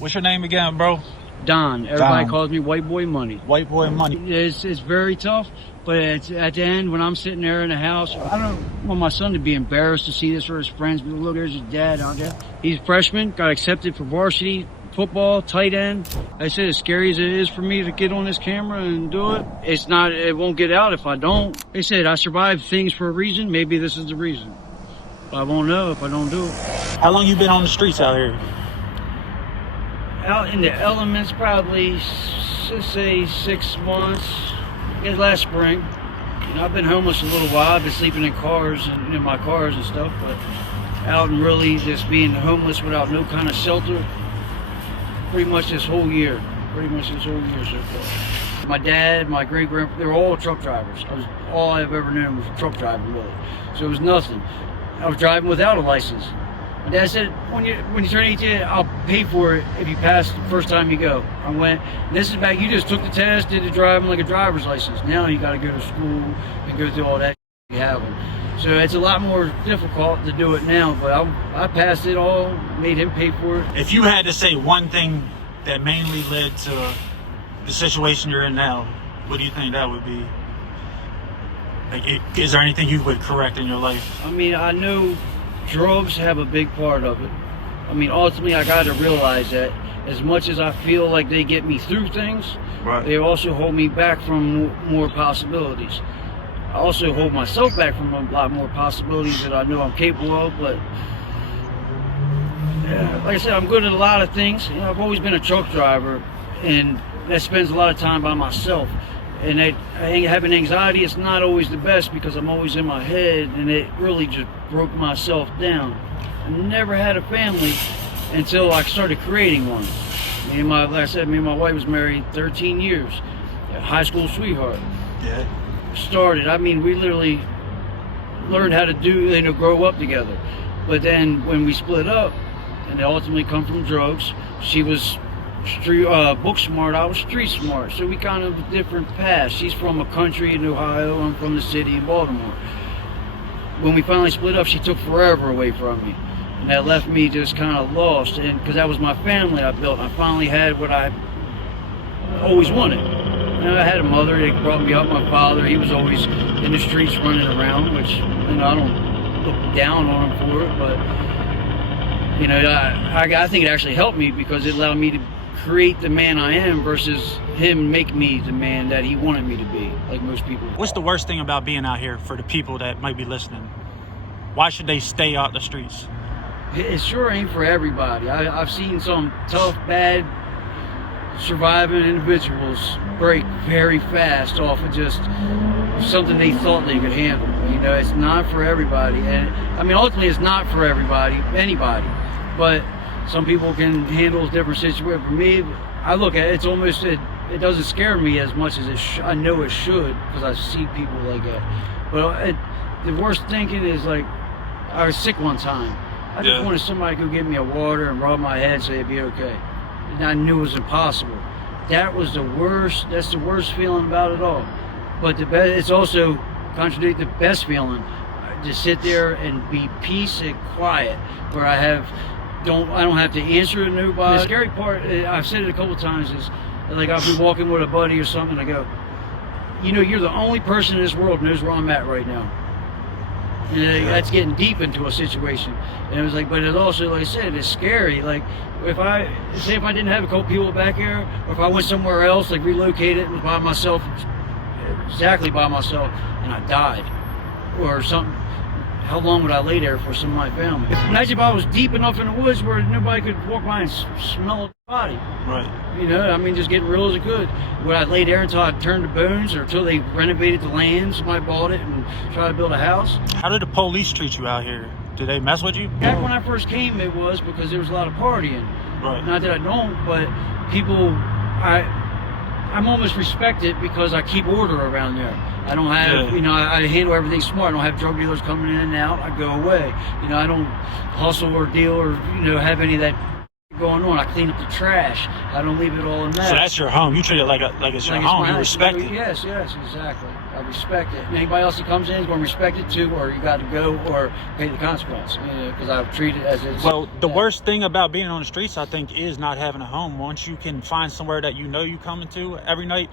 What's your name again, bro? Don. Everybody Don. calls me WhiteBoy Money. WhiteBoy Money. It's very tough, but it's at the end when I'm sitting there in the house, I don't want my son to be embarrassed to see this for his friends. But look, there's his dad out there. He's a freshman, got accepted for varsity football, tight end. I said, as scary as it is for me to get on this camera and do it, it won't get out if I don't. They said I survived things for a reason. Maybe this is the reason. I won't know if I don't do it. How long you been on the streets out here? Out in the elements, probably, let's say 6 months. It was last spring. You know, I've been homeless a little while. I've been sleeping in cars and in my cars and stuff, but out and really just being homeless without no kind of shelter, pretty much this whole year. So far. My dad, my great-grandpa, they were all truck drivers. All I've ever known was truck driving, really. So it was nothing. I was driving without a license. My dad said, when you turn 18, I'll pay for it if you pass the first time you go. I went, this is back, you just took the test, did the driving like a driver's license. Now you got to go to school and go through all that you have them. So it's a lot more difficult to do it now, but I passed it all, made him pay for it. If you had to say one thing that mainly led to the situation you're in now, what do you think that would be? Like, is there anything you would correct in your life? I mean, I know drugs have a big part of it. I mean, ultimately, I got to realize that as much as I feel like they get me through things, right, they also hold me back from more possibilities. I also hold myself back from a lot more possibilities that I know I'm capable of, but yeah, like I said, I'm good at a lot of things. You know, I've always been a truck driver, and that spends a lot of time by myself. And having anxiety is not always the best because I'm always in my head, and it really just broke myself down. I never had a family until I started creating one. Like I said, me and my wife was married 13 years, a high school sweetheart. Yeah. I mean, we literally learned how to grow up together. But then when we split up, and it ultimately come from drugs, she was book smart, I was street smart, so we kind of different paths. She's from a country in Ohio, I'm from the city in Baltimore. When we finally split up, she took forever away from me, and that left me just kind of lost. And because that was my family I built, I finally had what I always wanted. You know, I had a mother that brought me up, my father, he was always in the streets running around, which, you know, I don't look down on him for it, but you know, I think it actually helped me because it allowed me to create the man I am versus him make me the man that he wanted me to be, like most people. What's the worst thing about being out here for the people that might be listening? Why should they stay out the streets? It sure ain't for everybody. I've seen some tough, bad, surviving individuals break very fast off of just something they thought they could handle. You know, it's not for everybody. And I mean, ultimately, it's not for anybody. But some people can handle different situations. For me, I look at it, it's almost, it doesn't scare me as much as I know it should, because I see people like that. But the worst thinking is, like, I was sick one time. I just wanted somebody who could give me a water and rub my head and say it'd be okay. And I knew it was impossible. That was the worst, that's the worst feeling about it all. But it's also contradict the best feeling, to sit there and be peace and quiet, where I don't have to answer to nobody. The scary part, I've said it a couple times, is like I'll be walking with a buddy or something, I go, you know, you're the only person in this world who knows where I'm at right now. And that's getting deep into a situation. And it was like, but it also, like I said, it's scary. Like, if I didn't have a couple people back here, or if I went somewhere else, like relocated, was by myself, exactly by myself, and I died, or something, how long would I lay there for some of my family? Imagine if I was deep enough in the woods where nobody could walk by and smell the body. Right. You know, I mean, just getting real as it could. Would I lay there until I turned to bones, or until they renovated the land, somebody bought it and tried to build a house? How did the police treat you out here? Did they mess with you? Back when I first came, it was because there was a lot of partying. Right. Not that I don't, but people, I'm almost respected because I keep order around there. I don't have, you know, I handle everything smart. I don't have drug dealers coming in and out. I go away. You know, I don't hustle or deal or, you know, have any of that going on. I clean up the trash. I don't leave it all in that. So that's your home. You treat it like it's your home. You respect it. Yes, exactly. I respect it. And anybody else that comes in is going to respect it too, or you got to go or pay the consequence. Because I've treated it as it's. Well, the worst thing about being on the streets, I think, is not having a home. Once you can find somewhere that you know you coming to every night,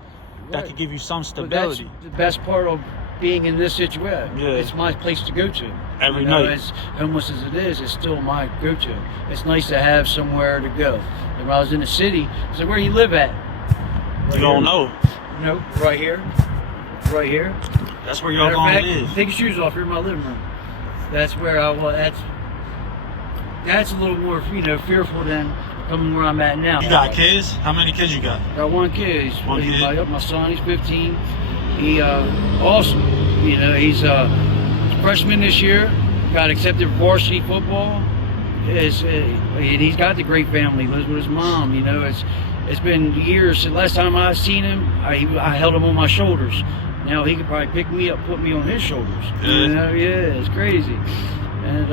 that could give you some stability. But that's the best part of being in this situation. Yeah. It's my place to go to. Every night. As homeless as it is, it's still my go-to. It's nice to have somewhere to go. And when I was in the city, I said, where do you live at? You don't know. No, right here. Right here. That's where y'all gonna live. Take your shoes off. You're in my living room. That's where I was. That's a little more, fearful than coming where I'm at now. You got kids? How many kids you got? Got one kid. One kid? My son, he's 15. He awesome. He's a freshman this year. Got accepted for varsity football. And he's got the great family. He lives with his mom. It's been years since last time I seen him. I held him on my shoulders. Now he could probably pick me up, put me on his shoulders. Yeah, it's crazy. And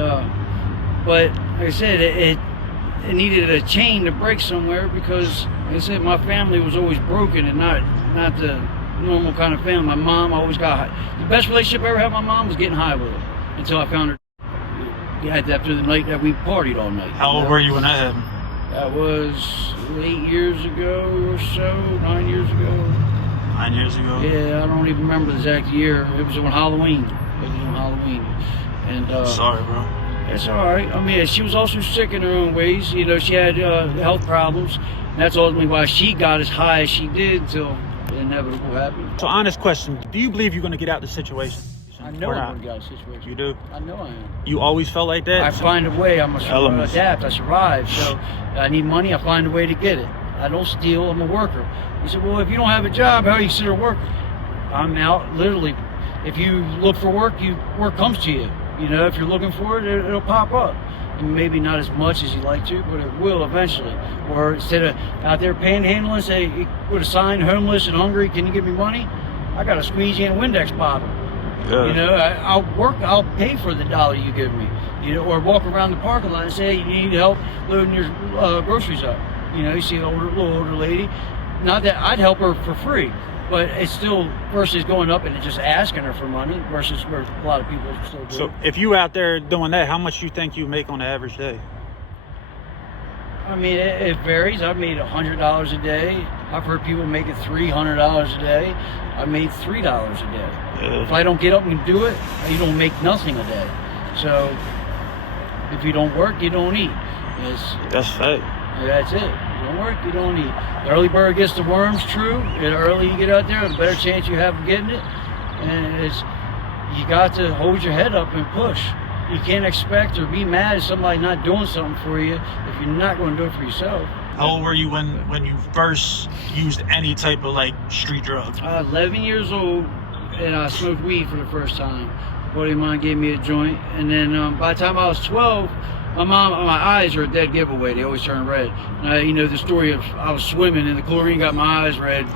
but like I said, it needed a chain to break somewhere because, like I said, my family was always broken and not the normal kind of family. My mom always got high. The best relationship I ever had with my mom was getting high with her until I found her. After the night that we partied all night. How old were you when that happened? That was 8 years ago or so, 9 years ago. 9 years ago? Yeah, I don't even remember the exact year. It was on Halloween. And sorry, bro. It's all right. I mean, she was also sick in her own ways. She had health problems. And that's ultimately why she got as high as she did until the inevitable happened. So, honest question: do you believe you're going to get out of the situation? I know I'm going to get out of the situation. You do? I know I am. You always felt like that? I find a way. I'm going to adapt. I survive. So I need money. I find a way to get it. I don't steal. I'm a worker. He said, well, if you don't have a job, how are you considered a worker? I'm out literally. If you look for work, work comes to you. If you're looking for it, it'll pop up. And maybe not as much as you'd like to, but it will eventually. Or instead of out there panhandling, say, with a sign, homeless and hungry, can you give me money? I got a squeegee and a Windex bottle. Yeah. I'll pay for the dollar you give me. Or walk around the parking lot and say, hey, you need help loading your groceries up. You see a little older lady. Not that I'd help her for free, but it's still versus going up and just asking her for money versus where a lot of people still do. So if you out there doing that, how much you think you make on an average day? I mean, it varies. I've made $100 a day. I've heard people making $300 a day. I made $3 a day. Yeah. If I don't get up and do it, you don't make nothing a day. So if you don't work, you don't eat. That's fact. That's it. You don't work, you don't eat. The early bird gets the worms, true. The earlier you get out there, the better chance you have of getting it. And you got to hold your head up and push. You can't expect or be mad at somebody not doing something for you if you're not going to do it for yourself. How old were you when you first used any type of street drug? 11 years old, and I smoked weed for the first time. A buddy of mine gave me a joint, and then by the time I was 12, my eyes are a dead giveaway. They always turn red. And the story of I was swimming and the chlorine got my eyes red.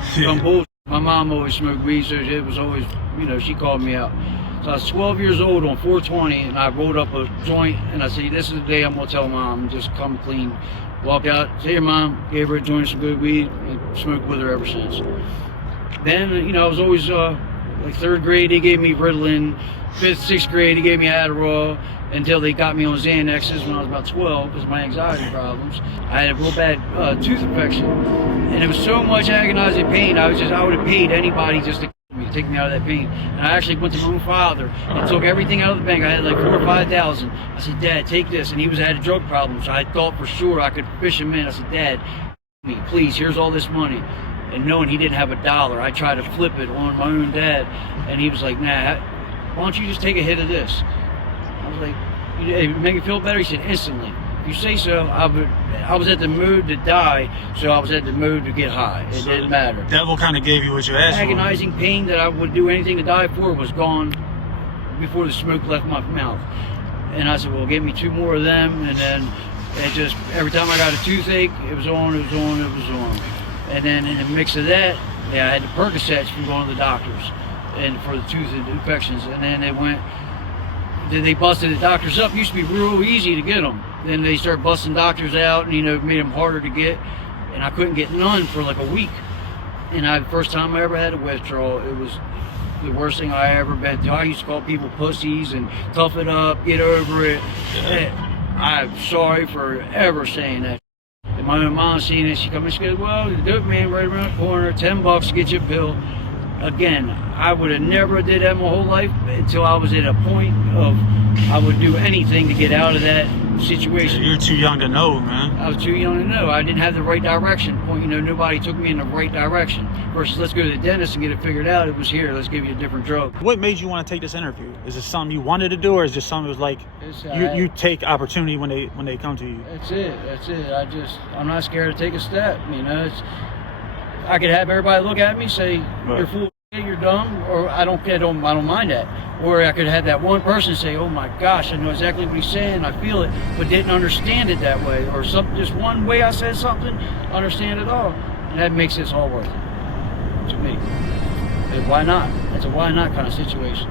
My mom always smoked weed, so it was always, she called me out. So I was 12 years old on 420, and I rolled up a joint, and I said, this is the day I'm going to tell Mom, just come clean. Walked out, said, here, Mom, gave her a joint, some good weed, and smoked with her ever since. Then, I was always, third grade, they gave me Ritalin. Fifth, sixth grade, they gave me Adderall, until they got me on Xanaxes when I was about 12 because of my anxiety problems. I had a real bad tooth infection, and it was so much agonizing pain, I would have paid anybody just to take me out of that pain. And I actually went to my own father and took everything out of the bank. I had like $4,000 or $5,000. I said, Dad, take this. And he had a drug problem, so I thought for sure I could fish him in. I said, Dad, please, here's all this money. And knowing he didn't have $1, I tried to flip it on my own dad. And he was like, nah, why don't you just take a hit of this? I was like, it make you feel better? He said, instantly. If you say so, I was at the mood to die, so I was at the mood to get high. It didn't matter. The devil kind of gave you what you asked for. Agonizing pain that I would do anything to die for was gone before the smoke left my mouth. And I said, well, give me 2 more of them. And then every time I got a toothache, it was on. And then in the mix of that, I had the Percocets from going to the doctors and for the tooth infections. And then they busted the doctors up. It used to be real easy to get them. Then they started busting doctors out and, made them harder to get. And I couldn't get none for like a week. And the first time I ever had a withdrawal, it was the worst thing I ever been through. I used to call people pussies and tough it up, get over it. I'm sorry for ever saying that. And my own mom seen it. She comes and she goes, well, the dope man right around the corner, $10 to get you a pill. Again, I would have never did that my whole life until I was at a point of I would do anything to get out of that situation. You're too young to know, man. I was too young to know. I didn't have the right direction. Nobody took me in the right direction. Versus let's go to the dentist and get it figured out. It was here. Let's give you a different drug. What made you want to take this interview? Is it something you wanted to do, or is it something that was like you take opportunity when they come to you? That's it. I'm not scared to take a step. I could have everybody look at me, say, you're full, you're dumb, or I don't mind that. Or I could have that one person say, oh my gosh, I know exactly what he's saying, I feel it, but didn't understand it that way. Or just one way I said something, understand it all. And that makes this all worth it, to me. And why not? It's a why not kind of situation.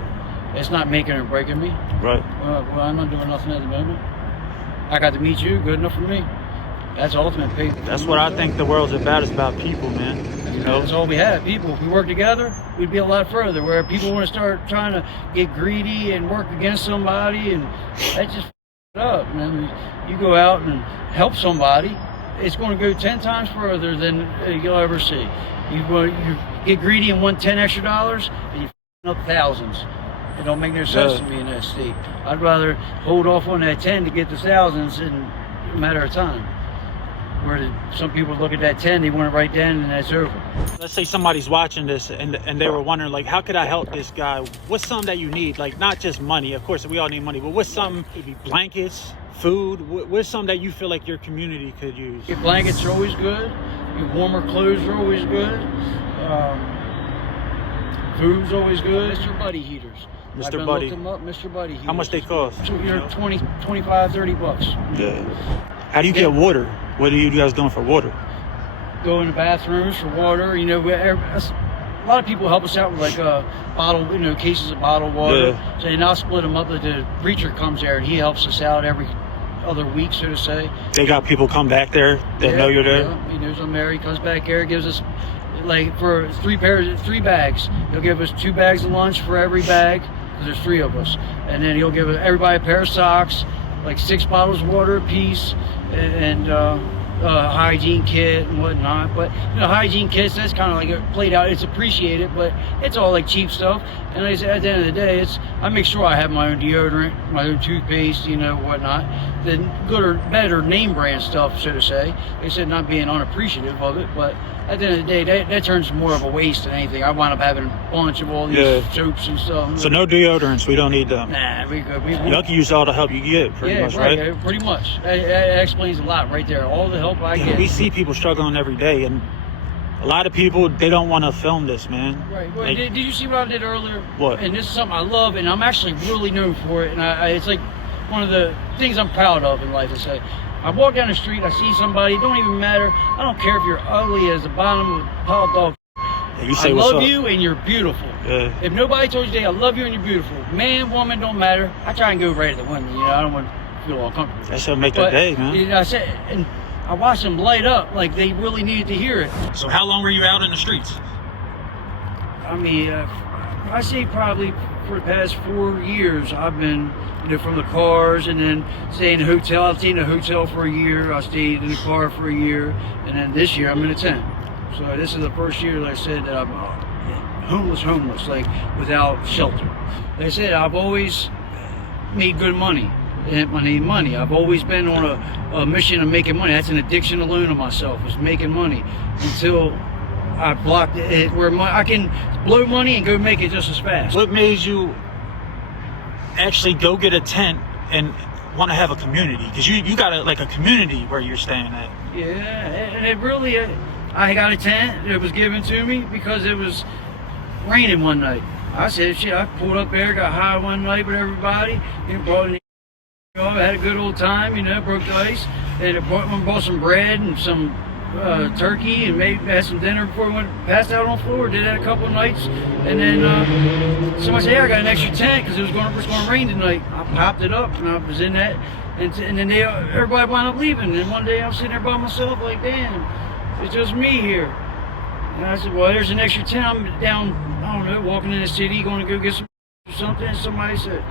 It's not making or breaking me. Right. Well, I'm not doing nothing at the moment. I got to meet you, good enough for me. That's ultimate faith. That's what I think the world's about. It's about people, man. That's all we have. People. If we work together, we'd be a lot further. Where people want to start trying to get greedy and work against somebody, and that just up, man. You go out and help somebody, it's going to go 10 times further than you'll ever see. You get greedy and want $10 extra, and you up thousands. It don't make no sense to me in that state. I'd rather hold off on that 10 to get the thousands in a matter of time. Where some people look at that 10, they want it right then, and that's over. Let's say somebody's watching this and they were wondering, like, how could I help this guy? What's something that you need? Like, not just money. Of course, we all need money, but what's something? Maybe blankets, food. What's something that you feel like your community could use? Your blankets are always good. Your warmer clothes are always good. Food's always good. Mr. Buddy heaters. Mr. Buddy. Them up, Mr. Buddy heaters. How much they cost? So you're 20, 25, 30 bucks. Yeah. How do you get water? What are you guys doing for water? Go in the bathrooms for water. A lot of people help us out with like bottle, cases of bottled water. Yeah. So now split them up. The preacher comes there and he helps us out every other week, so to say. They got people come back there that know you're there. Yeah. He knows I'm there. He comes back here, gives us like for three bags. He'll give us 2 bags of lunch for every bag. There's 3 of us, and then he'll give everybody a pair of socks, like 6 bottles of water apiece, and hygiene kit and whatnot. But hygiene kits, that's kind of like it played out. It's appreciated, but it's all like cheap stuff. And like I said, at the end of the day, I make sure I have my own deodorant, my own toothpaste, whatnot. The good or better name brand stuff, so to say. Like I said, not being unappreciative of it, but at the end of the day, that turns more of a waste than anything. I wind up having a bunch of all these soaps and stuff. So no deodorants, we don't need them. Nah, we good. Y'all can use all the help you get, pretty much, right? Pretty much. That explains a lot right there. All the help I get. We see people struggling every day, and a lot of people, they don't want to film this, man. Right. Well, did you see what I did earlier? What? And this is something I love, and I'm actually really known for it. And it's like one of the things I'm proud of in life. I walk down the street, I see somebody, it don't even matter. I don't care if you're ugly as the bottom of a pile of dog. You say, I what's love up? you and you're beautiful. Yeah. If nobody told you today, I love you and you're beautiful. Man, woman, don't matter. I try and go right at the women. I don't want to feel all comfortable. That should make the day, man. I said, and I watched them light up like they really needed to hear it. So how long were you out in the streets? I say probably for the past 4 years, I've been, from the cars and then staying in a hotel. I've stayed in a hotel for a year. I stayed in the car for a year. And then this year I'm in a tent. So this is the first year, like I said, that I'm homeless, like without shelter. Like I said, I've always made good money. And I need money. I've always been on a mission of making money. That's an addiction alone of myself, is making money. Until I blocked it where I can blow money and go make it just as fast. What made you actually go get a tent and want to have a community? Because you got a community where you're staying at. Yeah, and it really, I got a tent. It was given to me because it was raining one night. I said, shit, I pulled up there, got high one night with everybody, brought in, I had a good old time, broke the ice. And bought some bread and some turkey and maybe had some dinner before we passed out on the floor. Did that a couple of nights, and then somebody said, "Hey, I got an extra tent because it was going to rain tonight." I popped it up and I was in that, and then everybody wound up leaving. And one day I'm sitting there by myself, like, damn, it's just me here. And I said, well, there's an extra tent. I'm down, I don't know, walking in the city, going to go get something. And somebody said,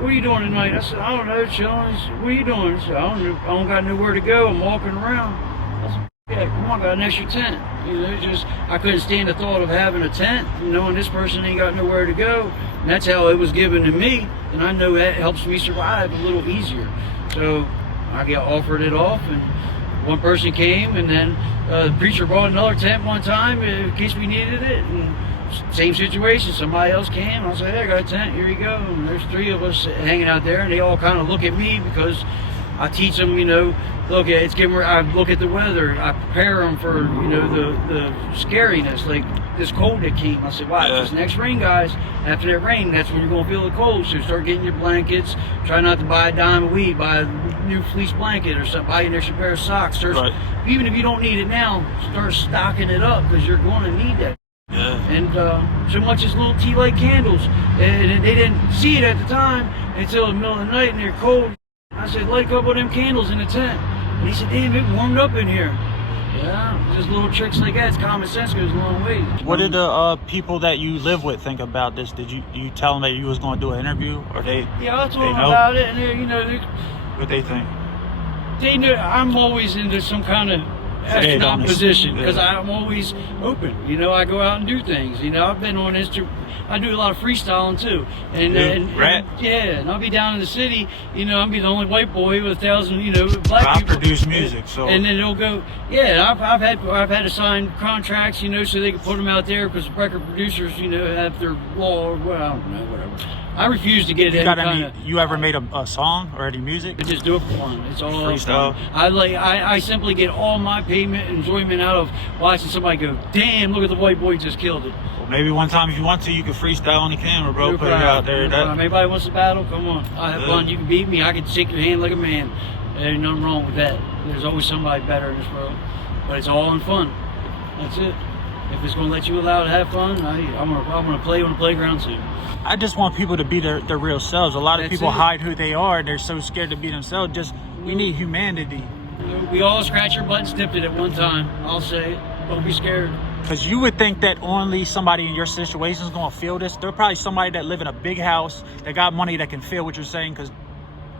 what are you doing tonight? I said, I don't know, chilling. He said, what are you doing? I said, I don't got nowhere to go. I'm walking around. I said, yeah, come on, I got an extra tent. You know, just, I couldn't stand the thought of having a tent, knowing this person ain't got nowhere to go. And that's how it was given to me. And I know that helps me survive a little easier. So I got offered it off, and one person came, and then the preacher brought another tent one time in case we needed it. And same situation, somebody else came. I said, hey, I got a tent, here you go. And there's 3 of us hanging out there, and they all kind of look at me because I teach them, you know, look, I look at the weather, I prepare them for, you know, the scariness, like this cold that came. I said, wow, this next rain, guys, after that rain, that's when you're going to feel the cold. So start getting your blankets, try not to buy a dime of weed, buy a new fleece blanket or something, buy an extra pair of socks. Even if you don't need it now, start stocking it up because you're going to need that. And so much as little tea light candles, and they didn't see it at the time until the middle of the night and they're cold. I said, light a couple of them candles in the tent. And he said, damn, it warmed up in here. Yeah, just little tricks like that. It's common sense goes a long way. What did the people that you live with think about this? Did you tell them that you was going to do an interview, or they? Yeah, I told them about it, and you know, what they think? They know I'm always into some kind of economic position because I'm always open. You know, I go out and do things. You know, I've been on I do a lot of freestyling too, and and I'll be down in the city. You know, I'll be the only white boy with 1,000, you know, black people. I produce music, so. And then they'll go, yeah. I've had to sign contracts, you know, so they can put them out there because record producers, you know, have their law or well, I don't know, whatever. I refuse to get You ever made a song or any music? I just do it for them. It's all freestyle. I simply get all my payment enjoyment out of watching somebody go, damn, look at the white boy just killed it. Well, maybe one time if you want to, you can freestyle on the camera, bro. No Put it out there. Anybody wants to battle? Come on. I have fun. You can beat me. I can shake your hand like a man. There ain't nothing wrong with that. There's always somebody better in this world. But it's all in fun. That's it. If it's going to let you allow to have fun, I'm gonna play on the playground too. I just want people to be their real selves. A lot of people hide who they are. They're so scared to be themselves. We need humanity. We all scratch our butt and snipped it at one time. I'll say it. Don't be scared. Because you would think that only somebody in your situation is going to feel this. There's probably somebody that live in a big house that got money that can feel what you're saying because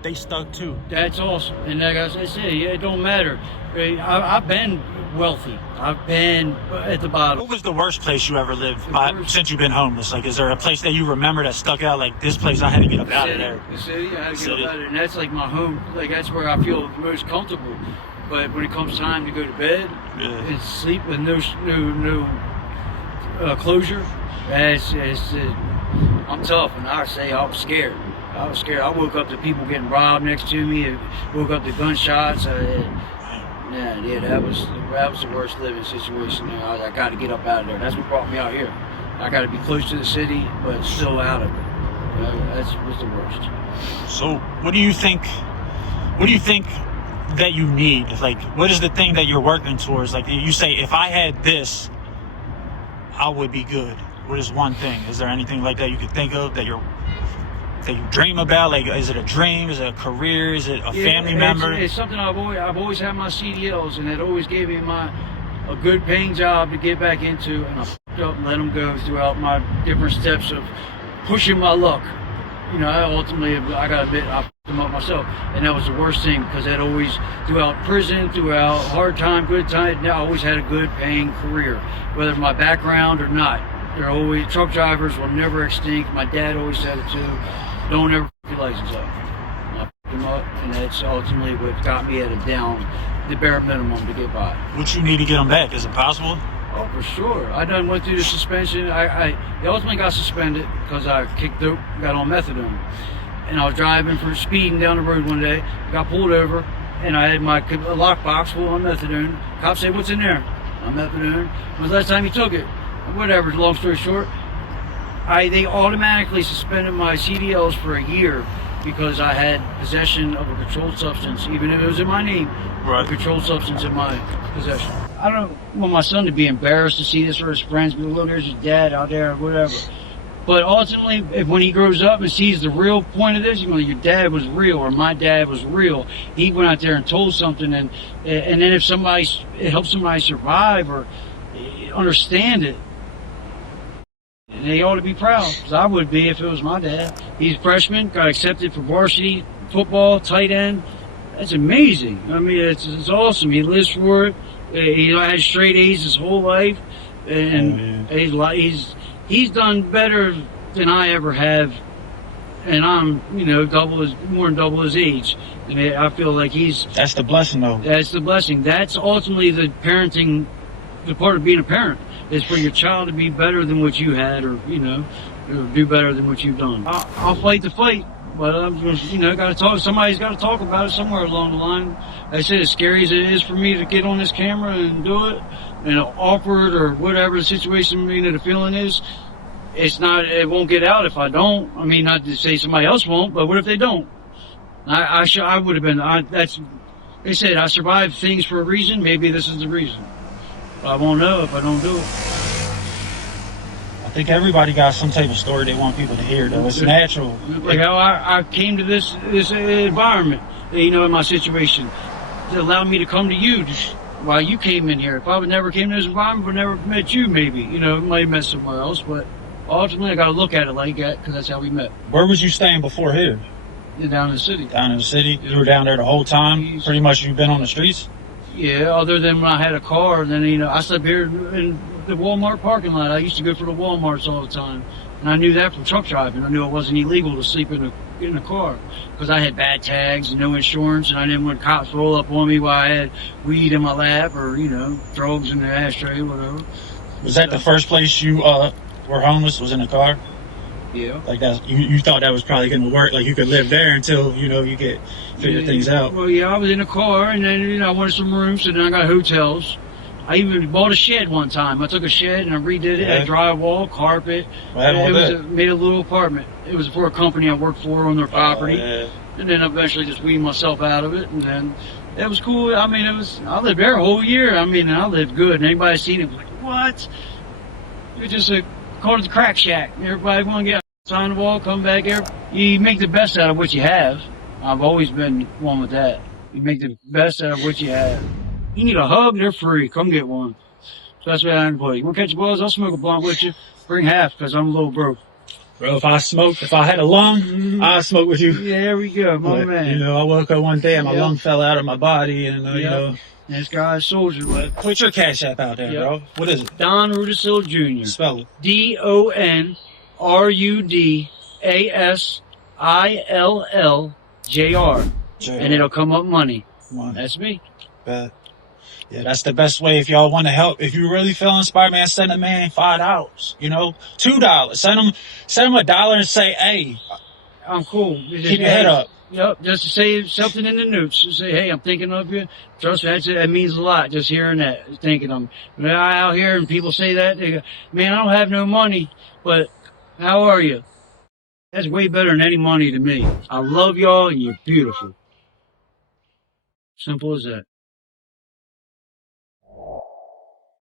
they stuck too. That's awesome. And like I said, it don't matter. I've been wealthy. I've been at the bottom. What was the worst place you ever lived since you've been homeless? Like, is there a place that you remember that stuck out? Like, this place, I had to get up out of there. The city, I had to get up out of there. And that's like my home. Like, that's where I feel most comfortable. But when it comes time to go to bed and sleep with no closure, I'm tough. And I say I was scared. I was scared. I woke up to people getting robbed next to me. I woke up to gunshots. That was the worst living situation. I got to get up out of there. That's what brought me out here. I got to be close to the city, but still out of it. That was the worst. So, what do you think? What do you think that you need? Like, what is the thing that you're working towards? Like, you say, if I had this, I would be good. What is one thing? Is there anything like that you could think of that you dream about? Like, is it a dream? Is it a career? Is it a family member? It's something I've always had my CDLs, and it always gave me a good paying job to get back into, and I f***ed up and let them go throughout my different steps of pushing my luck. You know, I got a bit, I f***ed them up myself, and that was the worst thing because that always, throughout prison, throughout hard time, good time, I always had a good paying career, whether my background or not. They're always, truck drivers will never extinct. My dad always said it too. Don't ever f*** your license up. And I f***ed them up, and that's ultimately what got me at the bare minimum to get by. What you need to get them back? Is it possible? Oh, for sure. I done went through the suspension. I ultimately got suspended because I kicked dope, got on methadone. And I was driving for speeding down the road one day, got pulled over, and I had my lockbox full of methadone. Cop said, what's in there? Methadone. When was the last time you took it? Whatever, long story short. They automatically suspended my CDLs for a year because I had possession of a controlled substance, even if it was in my name, a controlled substance in my possession. I don't want my son to be embarrassed to see this or his friends, but look, there's his dad out there, or whatever. But ultimately, when he grows up and sees the real point of this, you know, your dad was real, or my dad was real. He went out there and told something, and then if it helps somebody survive, or understand it. And they ought to be proud, because I would be if it was my dad. He's a freshman, got accepted for varsity football, tight end. That's amazing. I mean, it's awesome. He lives for it. He had straight A's his whole life, and he's done better than I ever have. And I'm, more than double his age. And I feel like That's the blessing, though. That's the blessing. That's ultimately the parenting. The part of being a parent is for your child to be better than what you had, or do better than what you've done. I'll fight the fight, but I'm got to talk. Somebody's got to talk about it somewhere along the line. Like I said, as scary as it is for me to get on this camera and do it, and awkward or whatever the situation, the feeling is, it's not. It won't get out if I don't. I mean, not to say somebody else won't, but what if they don't? I would have been. They said I survived things for a reason. Maybe this is the reason. I won't know if I don't do it. I think everybody got some type of story they want people to hear, though. It's natural. Like how I came to this environment, in my situation, it allowed me to come to you while you came in here. If I would never came to this environment, I would never met you, maybe. Might have met somewhere else, but ultimately I got to look at it like that, because that's how we met. Where was you staying before here? Down in the city. Down in the city? You were down there the whole time? Pretty much you've been on the streets? Yeah, other than when I had a car, and then I slept here in the Walmart parking lot. I used to go for the Walmarts all the time, and I knew that from truck driving. I knew it wasn't illegal to sleep in a car, because I had bad tags and no insurance, and I didn't want cops to roll up on me while I had weed in my lap or drugs in the ashtray or whatever. Was that the first place you were homeless? Was in a car? Yeah. Like that, you thought that was probably going to work. Like you could live there until you get figure things out. Well, yeah, I was in a car, and then I wanted some rooms, so then I got hotels. I even bought a shed one time. I took a shed and I redid it. Had drywall, carpet. Made a little apartment. It was for a company I worked for on their property, and then eventually just weaned myself out of it, and then it was cool. I mean, I lived there a whole year. I mean, I lived good, and anybody seen it was like, what? It just called it the crack shack. Everybody want to get sign the wall, come back here. You make the best out of what you have. I've always been one with that. You make the best out of what you have. You need a hug, they're free. Come get one. So that's what I put. You want to catch a buzz? I'll smoke a blunt with you. Bring half, because I'm a little broke. Bro, if I had a lung, I'd smoke with you. Yeah, there we go, my man. I woke up one day and my lung fell out of my body, and And this guy's soldier. Put your Cash App out there, bro. What is it? Don Rudisil Jr. Spell it. DonRudisillJr. And it'll come up money. That's me. Bet. Yeah, that's the best way. If y'all want to help, if you really feel inspired, man, send a man $5. $2. Send him $1 and say, hey, I'm cool. Keep your head up. Yep, just to say something in the notes. Just say, hey, I'm thinking of you. Trust me, that means a lot, just hearing that, thinking of me. When I'm out here and people say that, they go, man, I don't have no money, but how are you? That's way better than any money to me. I love y'all, and you're beautiful. Simple as that.